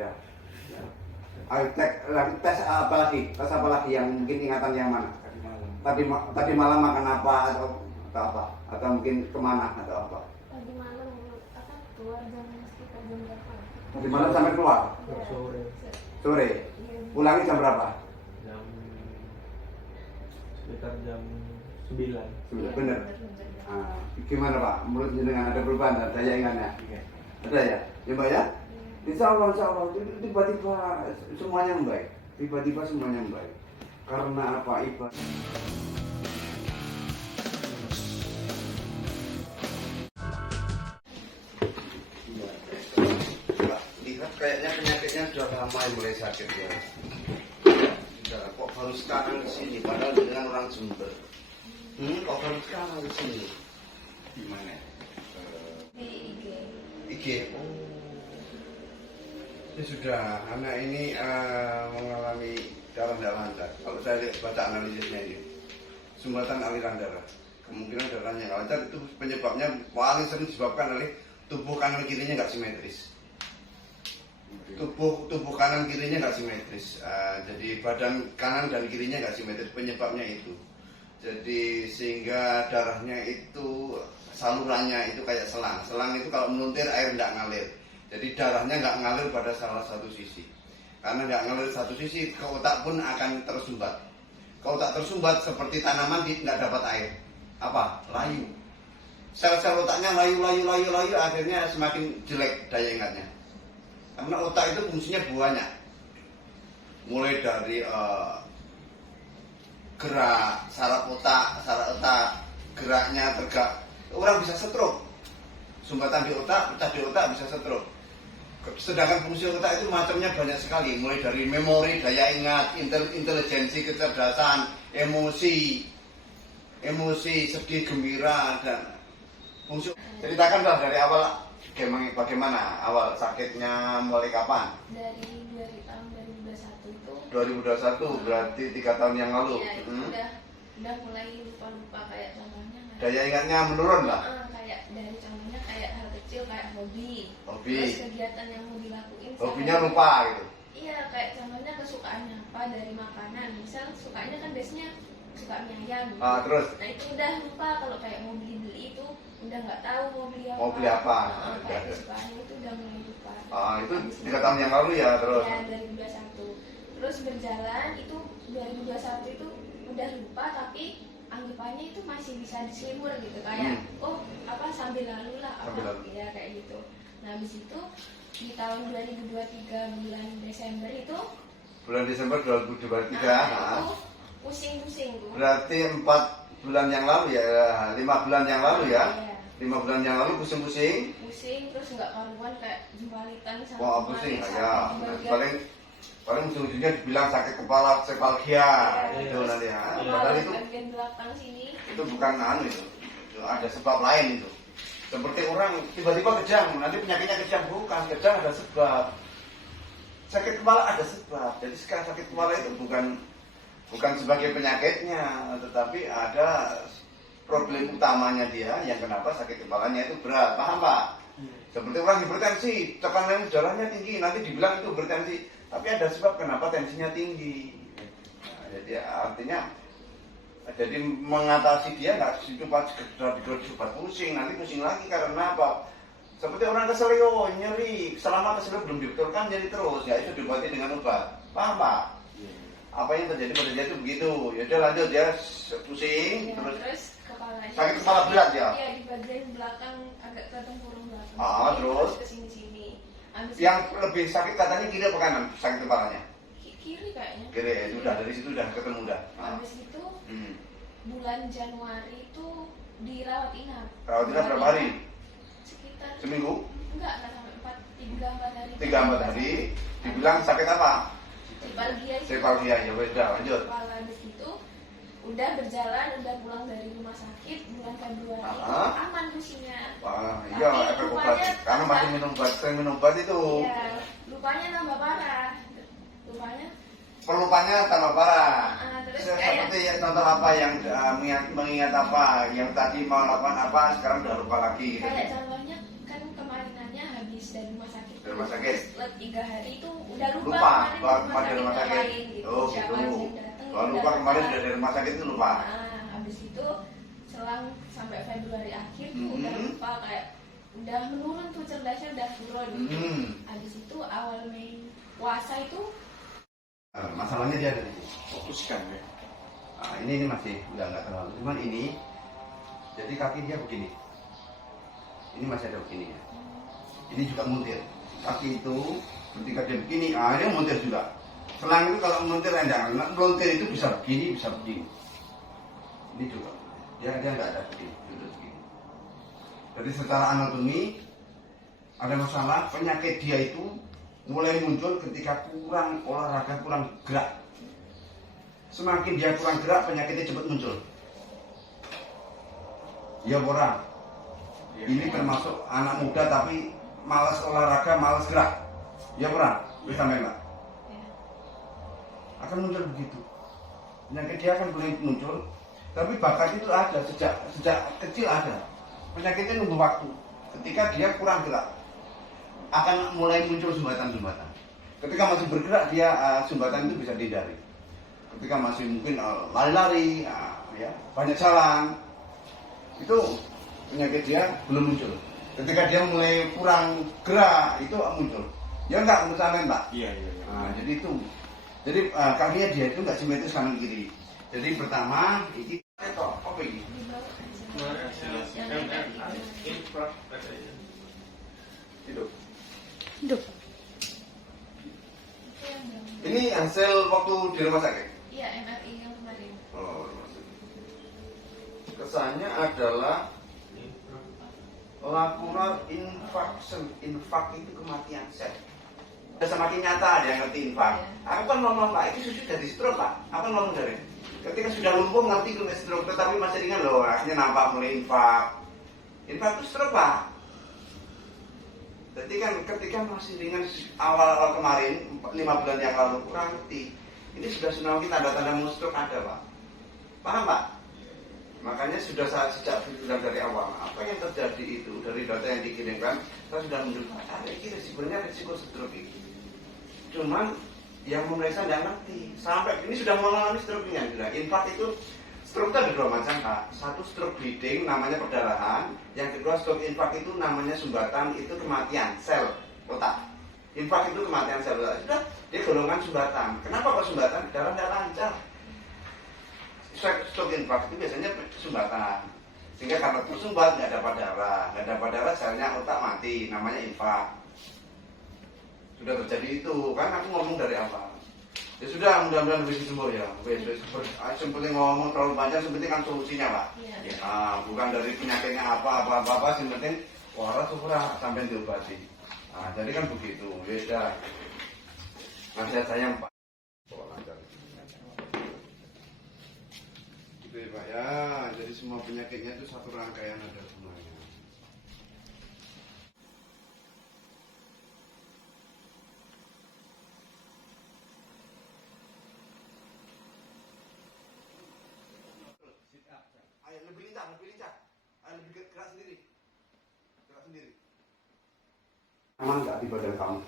Ya. Ya. Ayo tes apa lagi? Tes apa lagi yang mungkin ingatan yang mana? Tadi malam makan apa atau apa? Atau mungkin kemana atau apa? Tadi malam apa keluar jam sekitar jam berapa? Tadi malam sampai keluar? Ya. Sore. Iya. Pulangnya jam berapa? Jam sekitar jam 9. Iya, Bener. Ah, gimana Pak? Menurut jenengan ada perubahan dan daya ingatnya? Iya. Ada ya? Ya Mbak ya? Insya Allah tiba-tiba semuanya membaik. Tiba-tiba semuanya membaik. Karena apa? Ibadah. Lihat kayaknya penyakitnya sudah lama mulai sakit ya. Sudah, kok baru sekarang ke sini? Padahal dengan orang Jember. Kok baru sekarang ke sini? Di mana? Di IG. IG. Oh. Ya sudah, anak ini mengalami darah tidak lancar. Kalau saya lihat baca analisisnya ini, sumbatan aliran darah. Kemungkinan darahnya nggak lancar itu penyebabnya paling sering disebabkan oleh tubuh kanan kirinya nggak simetris. Tubuh kanan kirinya nggak simetris. Jadi badan kanan dan kirinya nggak simetris. Penyebabnya itu. Jadi sehingga darahnya itu salurannya itu kayak selang. Selang itu kalau menuntir air tidak ngalir. Jadi darahnya nggak ngalir pada salah satu sisi. Karena nggak ngalir satu sisi, ke otak pun akan tersumbat. Ke otak tersumbat seperti tanaman nggak dapat air. Apa? Layu. Sel-sel otaknya layu, akhirnya semakin jelek daya ingatnya. Karena otak itu fungsinya banyak. Mulai dari gerak, saraf otak, geraknya tegak. Orang bisa stroke. Sumbatan di otak, pecah di otak bisa stroke. Sedangkan fungsi otak itu macamnya banyak sekali. Mulai dari memori, daya ingat, intelijensi, kecerdasan, emosi, sedih, gembira, dan fungsi. Ceritakan lah dari awal bagaimana awal sakitnya, mulai kapan? Dari tahun 2021 itu. 2021 berarti 3 tahun yang lalu. Iya, itu udah mulai lupa kayak contohnya. Daya ingatnya menurun lah. Kayak dari contohnya kayak hal kecil kayak hobi. Hobi. Terus kegiatan yang mau dilakuin. Hobinya lupa gitu. Iya, kayak contohnya kesukaannya apa dari makanan. Misal sukanya kan biasanya suka mie ayam. Terus? Nah itu udah lupa kalau kayak mau beli itu udah nggak tahu mau beli apa. Mau beli apa? Kayak kesukaannya itu udah mulai lupa. Itu 3 tahun yang lalu ya terus. Ya 2021. Terus berjalan itu 2021 itu udah lupa tapi anggapannya itu masih bisa diselimur gitu kayak sambil lalu lah ya kayak gitu. Nah habis itu di tahun 2023 bulan Desember itu bulan Desember 2023 itu pusing-pusing tuh. Berarti 4 bulan yang lalu ya, 5 bulan yang lalu ya. Iya. 5 bulan yang lalu pusing-pusing. Pusing terus nggak karuan kayak jembalitan sama Wah pusing ya. bagian. Paling ujung-ujungnya dibilang sakit kepala, sepalgia itu nanti ya. Padahal itu bagian belakang sini. itu bukan itu. Itu ada sebab lain itu. Seperti orang tiba-tiba kejang, nanti penyakitnya kejang, bukan kejang ada sebab. Sakit kepala ada sebab. Jadi sekarang sakit kepala itu bukan sebagai penyakitnya, tetapi ada problem utamanya dia yang kenapa sakit kepalanya itu berat. Paham Pak? Seperti orang hipertensi, tekanan darahnya tinggi, nanti dibilang itu hipertensi, tapi ada sebab kenapa tensinya tinggi. Nah, jadi artinya jadi mengatasi dia nggak cuma sekedar digobat pusing, nanti pusing lagi karena apa? Seperti orang keselio, nyeri, selama keselio belum dibetulkan nyeri terus, ya itu diobati dengan obat. Paham Pak? Apa yang terjadi pada dia itu begitu. Ya udah lanjut ya, pusing, Ya, terus kepalanya sakit kepala berat ya. Iya di bagian belakang agak ke tempurung belakang. Terus ke sini-sini. Yang lebih sakit katanya kiri apa kanan sakit kepalanya? Kiri kayaknya. Kiri, itu udah dari situ udah ketemu dah. Habis itu bulan Januari itu dirawat inap. Rawat inap berapa hari? Sekitar Seminggu? Enggak sampai 3-4 hari. 3-4 hari. Dibilang sakit apa? Sepalgia ya udah lanjut. Kepala habis itu udah berjalan, udah pulang dari rumah sakit bulan Februari. Aman fungsinya. Iya efek obat. Karena masih sering minum obat itu. Iya, lupanya tambah parah. Perlupaannya tambah parah. Terus Seperti contoh apa yang mengingat apa yang tadi mau lakukan apa sekarang udah lupa lagi gitu. Kayak contohnya kan kemarinannya habis dari rumah sakit Di rumah sakit. Setelah 3 hari itu udah lupa, Lupa kemarin di rumah sakit. ngapain gitu. Oh Siapa gitu. yang datang, Kalau udah lupa kemarin sudah di rumah sakit itu lupa. Nah, habis itu selang sampai Februari akhir tuh udah lupa, kayak udah menurun tuh, cerdasnya udah turun. Habis itu awal Mei puasa itu Masalahnya dia ada di sini. Fokuskan ya. Nah, ini masih nggak terlalu. Cuman ini, jadi kaki dia begini. Ini masih ada begini ya. Ini juga muntir. Kaki itu ketika dia begini, dia muntir juga. Selang itu kalau muntir rendah, muntir itu bisa begini, bisa begini. Ini juga. Dia nggak ada begini, duduk begini. Jadi secara anatomi ada masalah, penyakit dia itu mulai muncul ketika kurang olahraga, kurang gerak. Semakin dia kurang gerak, penyakitnya cepat muncul. Ya Bora, ini termasuk anak muda tapi malas olahraga, malas gerak. Ya Bora, bisa memang akan muncul begitu. Penyakit dia akan mulai muncul, tapi bakat itu ada sejak kecil ada. Penyakitnya nunggu waktu. Ketika dia kurang gerak, akan mulai muncul sumbatan-sumbatan. Ketika masih bergerak dia sumbatan itu bisa dihindari. Ketika masih mungkin lari-lari, ya banyak jalan, itu penyakit dia belum muncul. Ketika dia mulai kurang gerak itu muncul. Ya enggak misalnya Mbak. Iya. Nah, jadi itu. Jadi kakinya dia itu enggak simetris kanan kiri. Jadi pertama ini apa ini? Hidup. Ini hasil waktu di rumah sakit. iya MRI yang kemarin. Oh, kesannya adalah lakukan infarction. Infak itu kematian sel. Semakin nyata ada yang ngerti infak. Aku kan ngomong Pak, itu sudah dari stroke Pak. Aku kan ngomong dari ketika sudah lumpuh ngerti itu stroke, tetapi masih ringan loh. Akhirnya nampak mulai infak. Infak itu stroke Pak. Jadi kan ketika masih ringan awal-awal kemarin 5 bulan yang lalu kurang ngerti. Ini sudah tsunami tanda-tanda mau stroke ada Pak. Paham Pak? Makanya sudah saya sejak bilang dari awal apa yang terjadi itu dari data yang dikirimkan saya sudah menunjukkan ini risikonya risiko stroke ini. Cuman yang memeriksa tidak ngerti sampai ini sudah mengalami stroke ringan. Infak itu stroke itu ada 2 macam Pak. Satu stroke bleeding namanya perdarahan. Yang kedua stroke infak itu namanya sumbatan, itu kematian sel otak. Infak itu kematian sel otak. Sudah dia golongan sumbatan. Kenapa kok sumbatan? Darah tidak lancar. Stroke infak itu biasanya sumbatan. Sehingga karena tersumbat nggak dapat darah, selnya otak mati, namanya infak. Sudah terjadi itu, kan aku ngomong dari awal. Ya sudah, mudah-mudahan bisa sembuh ya. Sempenting ngomong terlalu panjang, sempenting kan solusinya Pak. Iya. Bukan dari penyakitnya apa, sempenting waras surah sampai diobati. Nah, jadi kan begitu, beda. Nasihat sayang Pak. Gitu ya Pak ya, jadi semua penyakitnya itu satu rangkaian ada semuanya. Ayo lebih lincah, ayo lebih gerak sendiri. Aman nggak di badan kamu?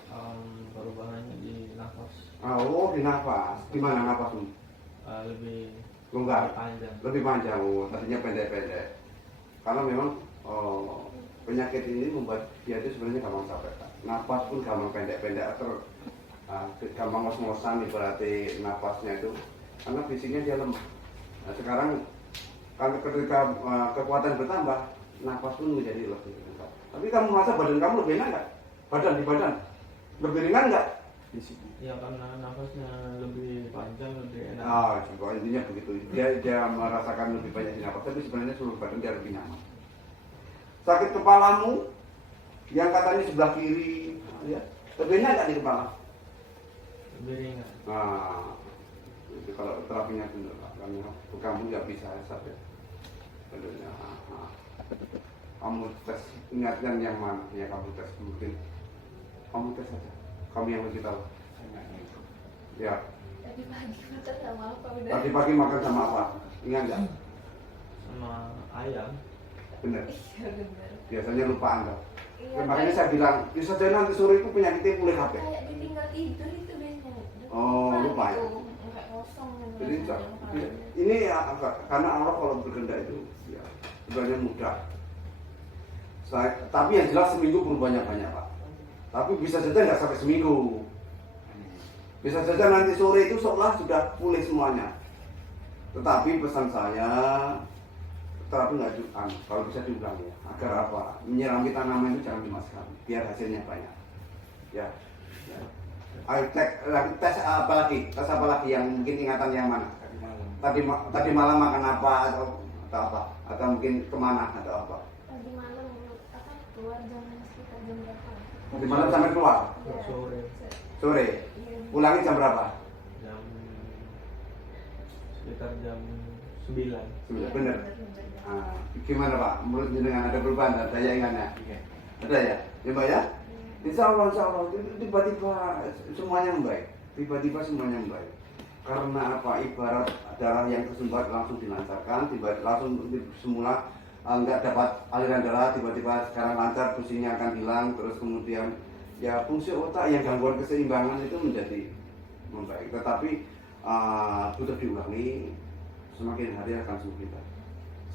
Perubahannya di nafas Oh, di nafas. Gimana nafasmu? lebih Longgar. panjang. Lebih panjang, tadinya pendek-pendek. Karena memang penyakit ini membuat dia itu sebenarnya gampang capek. Napas pun gampang pendek-pendek atau gampang ngos-ngosan ibaratnya nafasnya itu. Karena fisiknya dia lemah. Nah, sekarang kalau ketika kekuatan bertambah, napas pun menjadi lebih lengkap. Tapi kamu merasa badan kamu lebih enak nggak? Di badan lebih ringan nggak? Ya karena nafasnya lebih panjang, lebih enak. Coba intinya begitu. Dia merasakan lebih banyak di napas, tapi sebenarnya seluruh badan dia lebih nyaman. Sakit kepalamu yang katanya sebelah kiri, ya, lebih enak nggak di kepala? Lebih ringan. Itu kalau terapinya benar, karena kamu nggak bisa sadar. Kamu tes ingatkan yang mana ya kamu tes mungkin. Kamu tes saja. Kamu yang lebih tahu. Ya. Tadi pagi makan sama apa udah? Tadi pagi makan sama apa? Ingat nggak? Sama ayam. Benar. Iya benar. Biasanya lupa Anda. Iya, Makanya saya bilang, bisa jadi nanti sore itu penyakitnya pulih kabeh. kayak ditinggal tidur itu biasanya. Oh, lupa ya? Gitu, kayak kosong gitu. Jadi ini ya, karena Allah kalau berkehendak itu ya sebenarnya mudah. Tapi yang jelas seminggu pun banyak-banyak Pak. Tapi bisa saja nggak sampai seminggu. Bisa saja nanti sore itu seolah sudah pulih semuanya. Tetapi pesan saya, terapi lanjutan kalau bisa diulang ya. Agar apa? Menyirami tanaman itu jangan cuma sekali, biar hasilnya banyak. Ya. Ayo tes apa lagi? Tes apa lagi yang mungkin ingatan yang mana? Tadi malam makan apa atau apa? Atau mungkin kemana atau apa? Tadi malam apa keluar jam sekitar jam berapa? Tadi malam sampai keluar? Ya, Sore. Sore? Iya. Pulangnya jam berapa? Jam sekitar jam 9. Iya, Bener. bener. Nah, gimana Pak? Menurut jenengan ada perubahan dan daya ingatnya? Ada ya? Ya Mbak ya? Insya Allah tiba-tiba semuanya membaik. Tiba-tiba semuanya membaik. Karena apa? Ibarat darah yang tersumbat langsung dilancarkan, tiba-tiba langsung semula nggak dapat aliran darah, tiba-tiba sekarang lancar, fungsinya akan hilang, terus kemudian ya fungsi otak yang gangguan keseimbangan itu menjadi membaik. Tetapi butuh diulangi, semakin hari akan sembuh kita.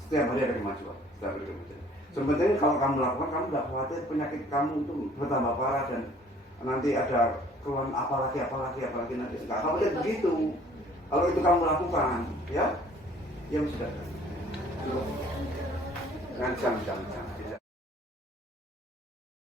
Setiap hari ada kemajuan, setiap hari ada kemajuan. Sebenarnya kalau kamu lakukan, kamu nggak khawatir penyakit kamu itu bertambah parah dan nanti ada keluhan apalagi nanti nggak khawatir begitu. Kalau itu kamu lakukan, ya sudah. Jangan.